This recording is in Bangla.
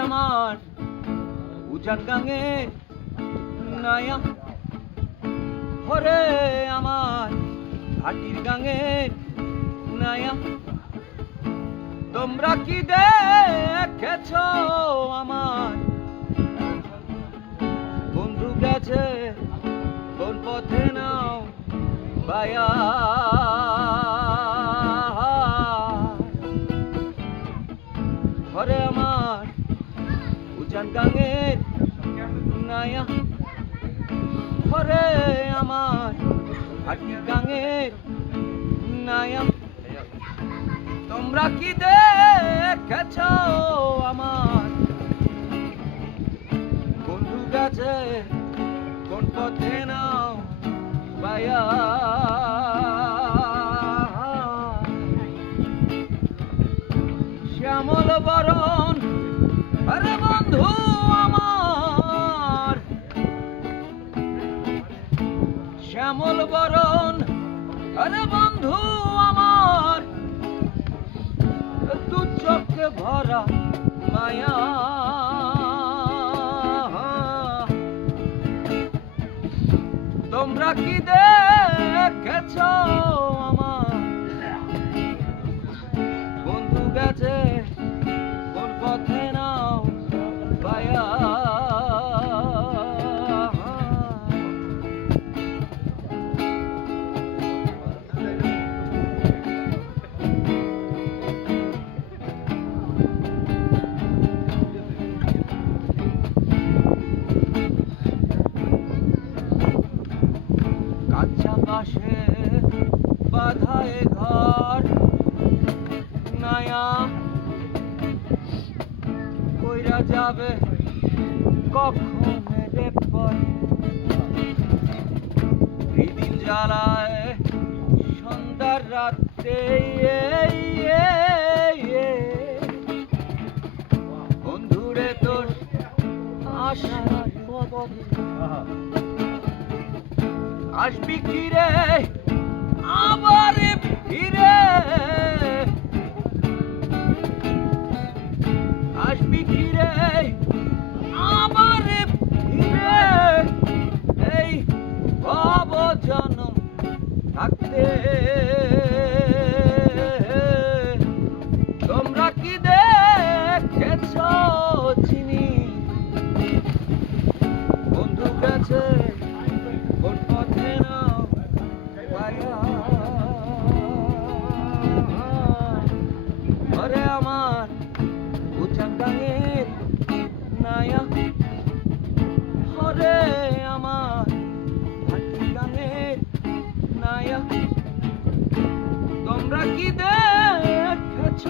আমার উজান গাঙে নায়া হরে আমার হাটির গাঙে নায়া তোমরা কি দেখেছ আমার বন্ধু গেছে কোন পথে নাও বায়া হরে আমার উজান গাঙের নায়া হরে আমার হাটির গাঙের নায়া তোমরা কি দেখেছ আমার বন্ধু গেছে কোন পথে নাও বায়া শ্যামল বরণ আরে বন্ধু আমার শ্যামল বরণ আরে বন্ধু আমার দু চোখে ভরা মায়া তোমরা কি দেখেছ আমার বন্ধু গেছে কোন পথে নাও বায়া কাঁচা বাসে বাধায় ঘর নায়া কইরা যাবে কখন রে পর দিন জ্বালায় সন্ধ্যার রাতে বন্ধুরে তোর আশার আসবি কিরে আবার ফিরে আসবি কিরে আবার ফিরে এই ভব জনম থাকতে তোমরা কি দেখেছ চিনি বন্ধু গেছে কোন পথে নাও বায়া হরে আমার উজান গাঙের নায়া হরে আমার হাটির গাঙের নায়া তোমরা কি দেখেছ